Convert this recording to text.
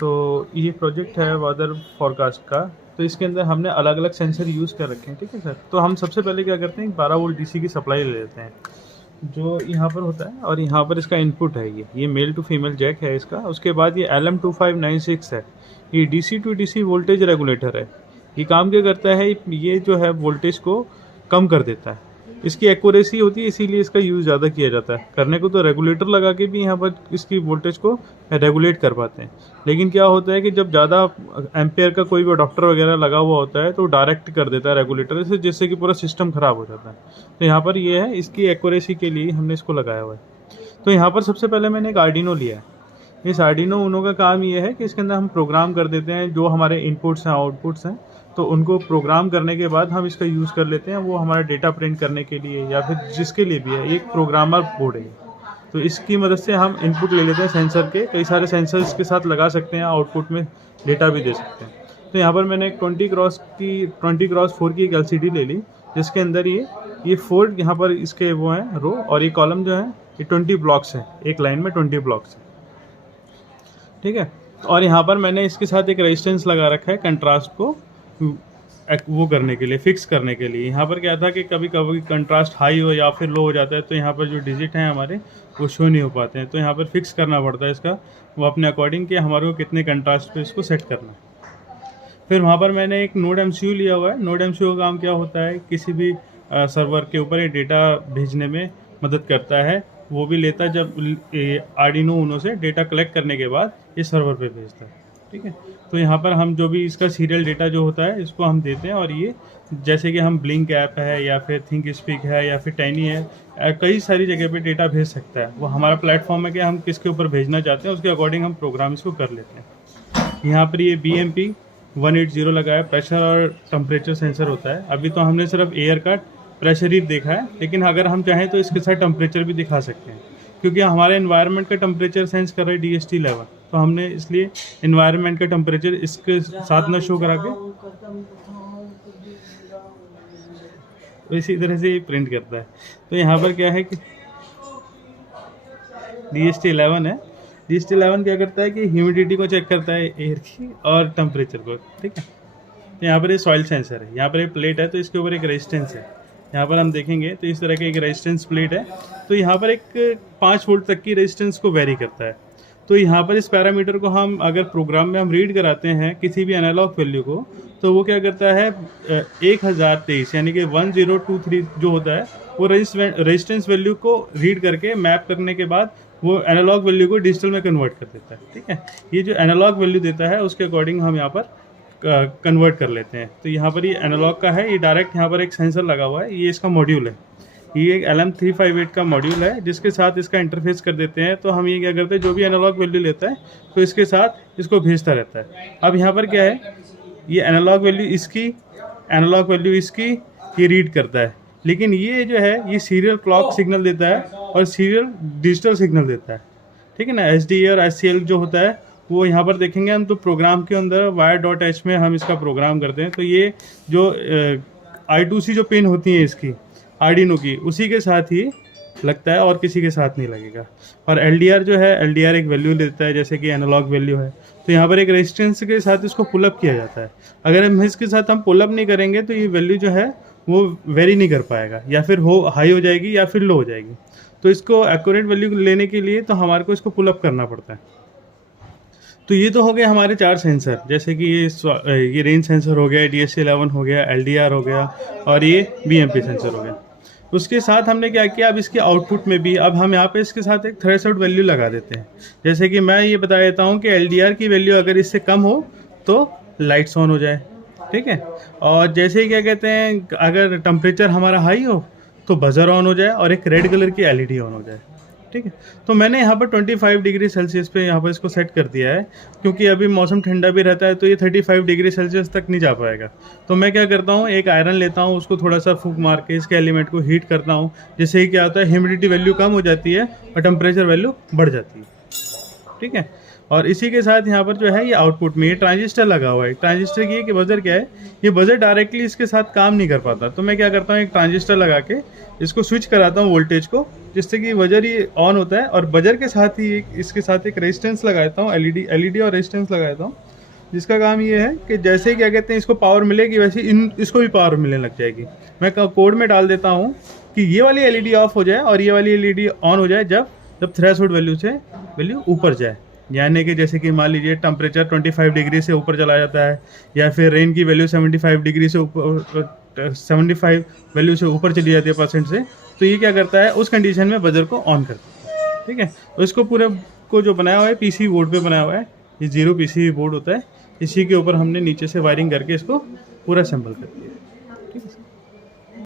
तो ये प्रोजेक्ट है वेदर फोरकास्ट का। तो इसके अंदर हमने अलग अलग सेंसर यूज़ कर रखे हैं, ठीक है सर। तो हम सबसे पहले क्या करते हैं, 12 वोल्ट डीसी की सप्लाई ले लेते हैं जो यहाँ पर होता है, और यहाँ पर इसका इनपुट है, ये मेल टू फीमेल जैक है इसका। उसके बाद ये LM2596 है, ये DC to DC voltage regulator है। ये काम क्या करता है, ये जो है वोल्टेज को कम कर देता है। इसकी एक्यूरेसी होती है, इसीलिए इसका यूज़ ज़्यादा किया जाता है। करने को तो रेगुलेटर लगा के भी यहाँ पर इसकी वोल्टेज को रेगुलेट कर पाते हैं, लेकिन क्या होता है कि जब ज़्यादा एम्पेयर का कोई भी अडॉप्टर वगैरह लगा हुआ होता है तो डायरेक्ट कर देता है रेगुलेटर से, जिससे कि पूरा सिस्टम ख़राब हो जाता है। तो यहाँ पर ये है, इसकी एक्यूरेसी के लिए हमने इसको लगाया हुआ है। तो यहाँ पर सबसे पहले मैंने एक आर्डिनो लिया है। इस आर्डिनो उनो का काम ये है कि इसके अंदर हम प्रोग्राम कर देते हैं, जो हमारे इनपुट्स हैं आउटपुट्स हैं, तो उनको प्रोग्राम करने के बाद हम इसका यूज़ कर लेते हैं। वो हमारा डेटा प्रिंट करने के लिए या फिर जिसके लिए भी है, एक प्रोग्रामर बोर्ड है। तो इसकी मदद से हम इनपुट ले लेते हैं सेंसर के, कई सारे सेंसर इसके साथ लगा सकते हैं, आउटपुट में डेटा भी दे सकते हैं। तो यहाँ पर मैंने एक 20x4 की एक LCD ले ली, जिसके अंदर ये 4 यहाँ पर इसके वो हैं रो, और ये कॉलम जो है ये 20 ब्लॉक्स है, एक लाइन में 20 ब्लॉक्स है, ठीक है। और यहाँ पर मैंने इसके साथ एक रेजिस्टेंस लगा रखा है कंट्रास्ट को वो करने के लिए, फिक्स करने के लिए। यहाँ पर क्या था कि कभी कभी कंट्रास्ट हाई हो या फिर लो हो जाता है, तो यहाँ पर जो डिजिट हैं हमारे वो शो नहीं हो पाते हैं। तो यहाँ पर फिक्स करना पड़ता है इसका, वो अपने अकॉर्डिंग कि हमारे को कितने कंट्रास्ट पे इसको सेट करना है। फिर वहाँ पर मैंने एक नोड MCU लिया हुआ है। नोड MCU का काम क्या होता है, किसी भी सर्वर के ऊपर ये डेटा भेजने में मदद करता है। वो भी लेता है जब आर्डिनो उनो से डेटा कलेक्ट करने के बाद ये सर्वर पे भेजता है, ठीक है। तो यहाँ पर हम जो भी इसका सीरियल डेटा जो होता है इसको हम देते हैं, और ये जैसे कि हम ब्लिंक ऐप है या फिर थिंक स्पीक है या फिर टाइनी है, कई सारी जगह पे डेटा भेज सकता है। वो हमारा प्लेटफॉर्म है कि हम किसके ऊपर भेजना चाहते हैं, उसके अकॉर्डिंग हम प्रोग्राम इसको कर लेते हैं। यहाँ पर ये BMP 180 लगाया, प्रेशर और टेम्परेचर सेंसर होता है। अभी तो हमने सिर्फ एयर का प्रेशर ही देखा है, लेकिन अगर हम चाहें तो इसके साथ टेम्परेचर भी दिखा सकते हैं, क्योंकि हमारे एनवायरनमेंट का टेम्परेचर सेंस कर रहा है DHT11। तो हमने इसलिए एनवायरनमेंट का टेम्परेचर इसके साथ ना शो करा के तो इसी तरह से ये प्रिंट करता है। तो यहाँ पर क्या है कि DHT11 है। DHT11 क्या करता है कि ह्यूमिडिटी को चेक करता है, एयर की और टेम्परेचर को, ठीक है। तो यहाँ पर ये सॉइल सेंसर है, यहाँ पर एक प्लेट है, तो इसके ऊपर एक रेजिस्टेंस है। यहाँ पर हम देखेंगे तो इस तरह की एक रेजिस्टेंस प्लेट है। तो यहाँ पर एक 5 वोल्ट तक की रेजिस्टेंस को वेरी करता है। तो यहाँ पर इस पैरामीटर को हम अगर प्रोग्राम में हम रीड कराते हैं किसी भी एनालॉग वैल्यू को, तो वो क्या करता है 1023 यानी कि 1023 जो होता है वो रेजिस्टेंस वैल्यू को रीड करके मैप करने के बाद वो एनालॉग वैल्यू को डिजिटल में कन्वर्ट कर देता है, ठीक है। ये जो एनालॉग वैल्यू देता है उसके अकॉर्डिंग हम यहाँ पर कन्वर्ट कर लेते हैं। तो यहाँ पर ये एनालॉग का है, ये डायरेक्ट यहाँ पर एक सेंसर लगा हुआ है, ये इसका मॉड्यूल है। ये एक LM358 का मॉड्यूल है जिसके साथ इसका इंटरफेस कर देते हैं। तो हम ये क्या करते हैं, जो भी एनालॉग वैल्यू लेता है तो इसके साथ इसको भेजता रहता है। अब यहाँ पर क्या है, ये एनालॉग वैल्यू इसकी ये रीड करता है, लेकिन ये जो है ये सीरियल क्लॉक सिग्नल देता है और सीरियल डिजिटल सिग्नल देता है, ठीक है ना। SDA और SCL जो होता है वो यहाँ पर देखेंगे हम, तो प्रोग्राम के अंदर wire.h में हम इसका प्रोग्राम करते हैं। तो ये जो I2C जो पिन होती है इसकी आर्डिनो की, उसी के साथ ही लगता है और किसी के साथ नहीं लगेगा। और LDR जो है, LDR एक वैल्यू लेता है जैसे कि एनालॉग वैल्यू है। तो यहाँ पर एक रेजिस्टेंस के साथ इसको पुलअप किया जाता है। अगर हम इसके साथ हम पुलअप नहीं करेंगे तो ये वैल्यू जो है वो वेरी नहीं कर पाएगा, या फिर हाई हो जाएगी या फिर लो हो जाएगी। तो इसको एक्यूरेट वैल्यू लेने के लिए तो हमारे को इसको पुलअप करना पड़ता है। तो ये तो हो गए हमारे 4 सेंसर, जैसे कि ये रेंज सेंसर हो गया, DHT11 हो गया, LDR हो गया और ये BMP सेंसर हो गया। उसके साथ हमने क्या किया, अब इसके आउटपुट में भी अब हम यहाँ पे इसके साथ एक थ्रेशोल्ड वैल्यू लगा देते हैं। जैसे कि मैं ये बता देता हूँ कि LDR की वैल्यू अगर इससे कम हो तो लाइट्स ऑन हो जाए, ठीक है। और जैसे ही क्या कहते हैं, अगर टेम्परेचर हमारा हाई हो तो बजर ऑन हो जाए और एक रेड कलर की LED ऑन हो जाए, ठीक है। तो मैंने यहाँ पर 25 डिग्री सेल्सियस पे यहाँ पर इसको सेट कर दिया है, क्योंकि अभी मौसम ठंडा भी रहता है तो ये 35 डिग्री सेल्सियस तक नहीं जा पाएगा। तो मैं क्या करता हूँ, एक आयरन लेता हूँ, उसको थोड़ा सा फूंक मार के इसके एलिमेंट को हीट करता हूँ, जिससे ही क्या होता है ह्यूमिडिटी वैल्यू कम हो जाती है और टेम्परेचर वैल्यू बढ़ जाती है, ठीक है। और इसी के साथ यहाँ पर जो है ये आउटपुट में ये ट्रांजिस्टर लगा हुआ है। ट्रांजिस्टर की कि बजर क्या है, ये बजर डायरेक्टली इसके साथ काम नहीं कर पाता, तो मैं क्या करता हूँ एक ट्रांजिस्टर लगा के इसको स्विच कराता हूँ वोल्टेज को, जिससे कि बजर ये ऑन होता है। और बजर के साथ ही इसके साथ एक रेजिस्टेंस लगाता हूँ, एलईडी और रेजिस्टेंस लगाता हूँ, जिसका काम ये है कि जैसे क्या कहते हैं इसको पावर मिलेगी वैसे इसको भी पावर मिलने लग जाएगी। मैं कोड में डाल देता हूँ कि ये वाली एलईडी ऑफ हो जाए और ये वाली एलईडी ऑन हो जाए जब थ्रेशोल्ड वैल्यू ऊपर जाए। यानी कि जैसे कि मान लीजिए टेम्परेचर 25 डिग्री से ऊपर चला जाता है, या फिर रेन की वैल्यू 75 डिग्री से ऊपर 75 वैल्यू से ऊपर चली जाती है परसेंट से, तो ये क्या करता है उस कंडीशन में बजर को ऑन करता है। ठीक है, तो इसको पूरे को जो बनाया हुआ है पीसी बोर्ड पे बनाया हुआ है, ये 0 पीसी बोर्ड होता है, इसी के ऊपर हमने नीचे से वायरिंग करके इसको पूरा असेंबल कर दिया है।